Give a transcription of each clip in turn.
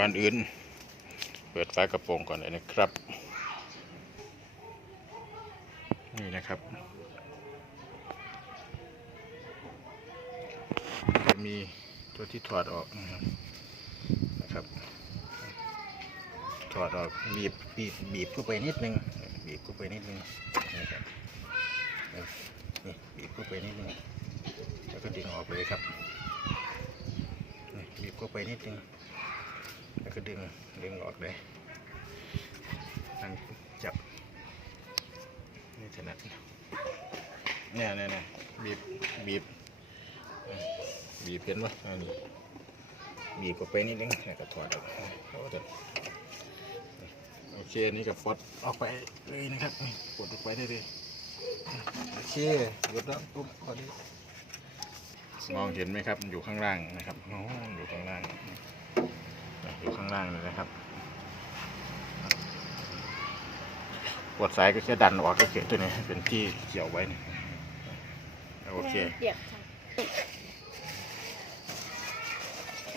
ก่อนอื่น เปิดฝากระโปรงก่อนเลยนะครับ นี่นะครับ จะมีตัวที่ถอดออกนะครับ ถอดออกบีบบีบบีบเข้าไปนิดนึงบีบเข้าไปนิดนึงนะครับนี่บีบเข้าไปนิดนึงแล้วก็ดึงออกเลยครับนี่บีบเข้าไปนิดนึง แล้วก็ดึงดึงออกเลยนั่งจับนี่ถนัดเนี่ยเนี่ยเนี่ยบีบบีบบีบเห็นปะอันนี้บีบเข้าไปนิดนึงแล้วก็ถอดออกโอ้แต่โอเคอันนี้กับฟอดออกไปเลยนะครับนี่กดออกไปได้เลยโอเคหยุดแล้วปุ๊บพอดีมองเห็นไหมครับอยู่ข้างล่างนะครับโอ้อยู่ข้างล่าง อยู่ข้างล่างเลยนะครับกดสายก็แค่ดันออกก็เกิดตัวนี้เป็นที่เกี่ยวไว้นี่โอเคเปียกค่ะ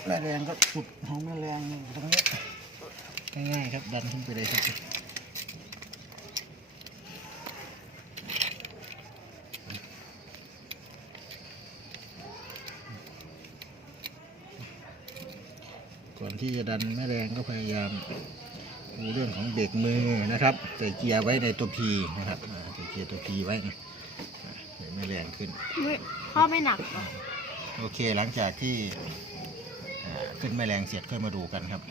แม่แรงก็สุดของแม่แรงอยู่ตรงนี้ง่ายๆครับ ดันขึ้นไปเลยครับ ที่จะดันแม่แรงก็พยายามดูเรื่องของเบรกมือนะครับใส่เกียร์ไว้ในตัวพีนะครับอ่าใส่เกียร์ตัวพีไว้อ่าให้แม่แรงขึ้นไม่พ่อไม่หนักเหรอโอเคหลังจากที่อ่าขึ้นแม่แรงเสร็จค่อยมาดูกันครับ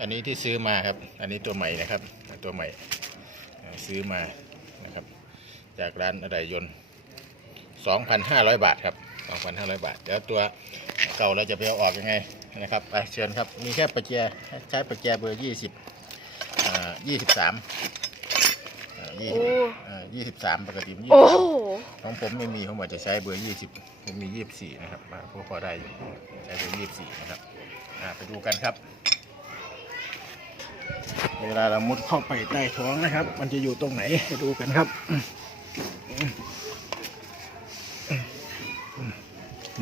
อันนี้ที่ซื้อมาครับ อันนี้ตัวใหม่นะครับ ตัวใหม่อ่าซื้อมานะครับ จากร้านอะไรยนต์ 2,500 บาทครับ 2,500 บาท เดี๋ยวตัวเก่าเราจะไปเอาออกยังไงนะครับไปเชิญครับ มีแค่ประแจใช้ประแจเบอร์ 20อ่า23อ่าโอ้20อ่า23 ปกติมันโอ้23โหของผมไม่มีผมอาจจะใช้เบอร์ 20 ผมมี 24 นะครับมาพอพอได้อยู่ใช้เบอร์ 24 นะครับอ่าไปดูกันครับ เวลาเรามุดเข้าไปใต้ท้องนะครับ มันจะอยู่ตรงไหนไปดูกันครับ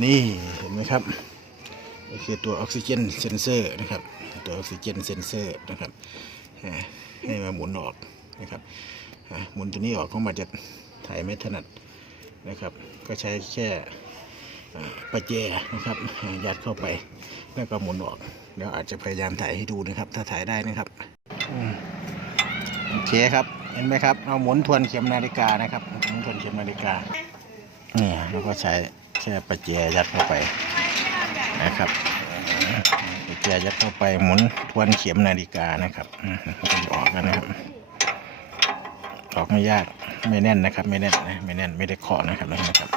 นี่เห็นไหมครับนี่คือตัวออกซิเจนเซนเซอร์นะครับ ตัวออกซิเจนเซนเซอร์นะครับให้มาหมุนออกนะครับหมุนตัวนี้ออกของมันจะถ่ายไม่ถนัดนะครับ ก็ใช้แค่ประแจนะครับ ยัดเข้าไปแล้วก็หมุนออกเดี๋ยวอาจจะพยายามถ่ายให้ดูนะครับ ถ้าถ่ายได้นะครับโอเคครับเห็นไหมครับ เอาหมุนทวนเข็มนาฬิกานะครับหมุนทวนเข็มนาฬิกาเนี่ยแล้วก็ใช้ แค่ประแจยัดเข้าไปนะครับประแจยัดเข้าไปหมุนทวนเข็มนาฬิกานะครับอืมก็จะอกแล้วนะครับออกไม่ยากไม่แน่นนะครับ ไม่แน่นนะไม่แน่นไม่ได้เคาะนะครับนะครับ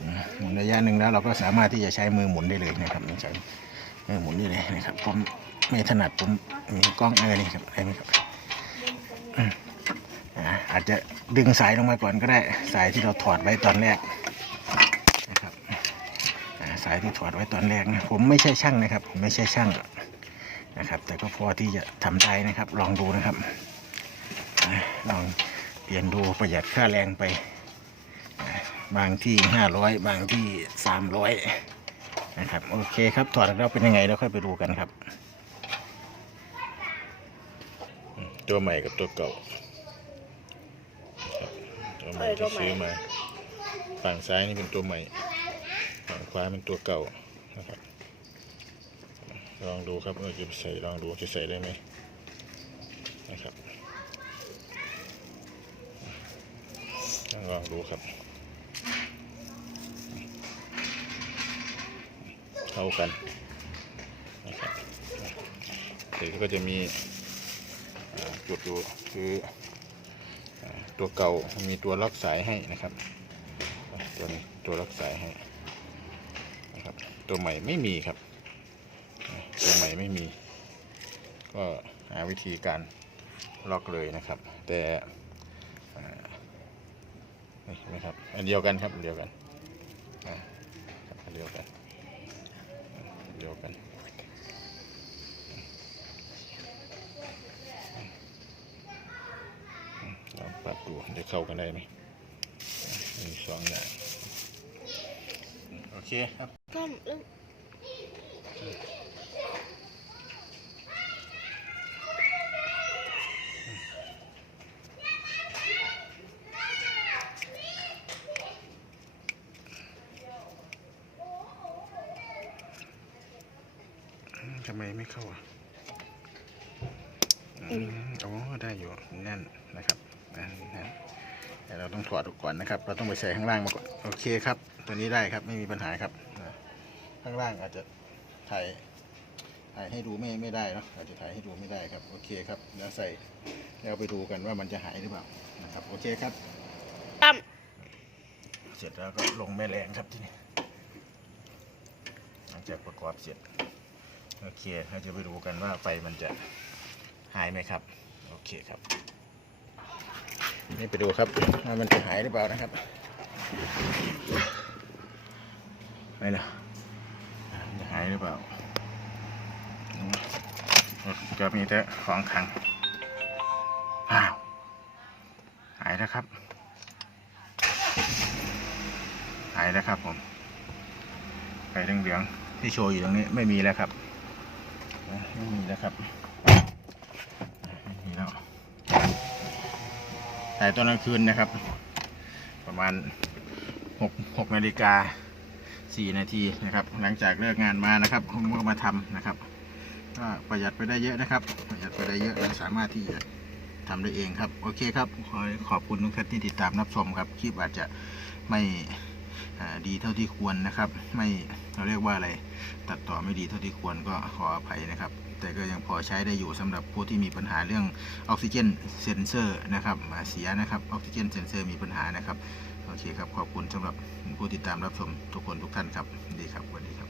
อืมหมุนระยะหนึ่งแล้วเราก็สามารถที่จะใช้มือหมุนได้เลยนะครับใช้มือหมุนได้เลยนะครับผมไม่ถนัดผมมีกล้องเออนี่ครับได้ไหมครับอาจจะดึงสายลงมาก่อนก็ได้สายที่เราถอดไว้ตอนแรก สายที่ถอดไว้ตอนแรกนะผมไม่ใช่ช่างนะครับ ผมไม่ใช่ช่างนะครับ แต่ก็พอที่จะทำได้นะครับ ลองดูนะครับลองเปลี่ยนดูประหยัดค่าแรงไป บางที่ห้าร้อยบางที่สามร้อยนะครับโอเคครับถอดแล้วเป็นยังไงแล้วค่อยไปดูกันครับ ตัวใหม่กับตัวเก่าตัวใหม่ที่ซื้อมาฝั่งซ้ายนี่เป็นตัวใหม่ ขวาเป็นตัวเก่านะครับลองดูครับเราจะใส่ลองดูจะใส่ได้ไหมนะครับลองดูครับเข้ากันนะครับเดี๋ยวก็จะมีจุดดูคืออ่าตัวเก่ามีตัวล็อกสายให้นะครับ ตัวนี้ตัวล็อกสายให้ ครับ ตัวใหม่ไม่มีครับ ตัวใหม่ไม่มี ก็หาวิธีการล็อกเลยนะครับ แต่อ่านี่เห็นไหมครับอันเดียวกันครับอันเดียวกันอันเดียวกันเดียวกันลองปปรับดูจะเข้ากันได้ไหมมีสองอย่างโอเคครับ ก็เริ่มอืมทำไมไม่เข้าอะอืมอ๋อ ได้อยู่แน่นนะครับแน่นแน่นแต่เราต้องถอดออกก่อนนะครับ เราต้องไปใส่ข้างล่างมาก่อน โอเคครับ ตัวนี้ได้ครับ ไม่มีปัญหาครับนะ ข้างล่างอาจจะถ่ายถ่ายให้ดูไม่ไม่ได้เนอะอาจจะถ่ายให้ดูไม่ได้ครับโอเคครับแล้วใส่แล้วไปดูกันว่ามันจะหายหรือเปล่านะครับโอเคครับตั้มเสร็จแล้วก็ลงแม่แรงครับที่นี่หลังจากประกอบเสร็จโอเคเราจะไปดูกันว่าไฟมันจะหายไหมครับ โอเคครับนี่ไปดูครับว่ามันจะหายหรือเปล่านะครับไม่นะมันจะ หายหรือเปล่าอืมจะมีแต่ของขังอ้าวหายแล้วครับ หายแล้วครับผมไฟเหลืองๆที่โชว์อยู่ตรงนี้ไม่มีแล้วครับไม่มีแล้วครับไม่มีแล้วถ่ายตอนกลางคืนนะครับ ประมาณหกหกนาฬิกา สี่นาทีนะครับ หลังจากเลิกงานมานะครับผมก็มาทำนะครับก็ประหยัดไปได้เยอะนะครับ ประหยัดไปได้เยอะและสามารถที่จะทำได้เองครับ โอเคครับขอขอบคุณทุกท่านที่ติดตามรับชมครับคลิปอาจจะไม่ดีเท่าที่ควรนะครับ ไม่เราเรียกว่าอะไรตัดต่อไม่ดีเท่าที่ควรก็ขออภัยนะครับ แต่ก็ยังพอใช้ได้อยู่สำหรับผู้ที่มีปัญหาเรื่องออกซิเจนเซนเซอร์นะครับเสียนะครับออกซิเจนเซนเซอร์มีปัญหานะครับ โอเคครับขอบคุณสำหรับผู้ติดตามรับชมทุกคนทุกท่านครับดีครับสวัสดีครับ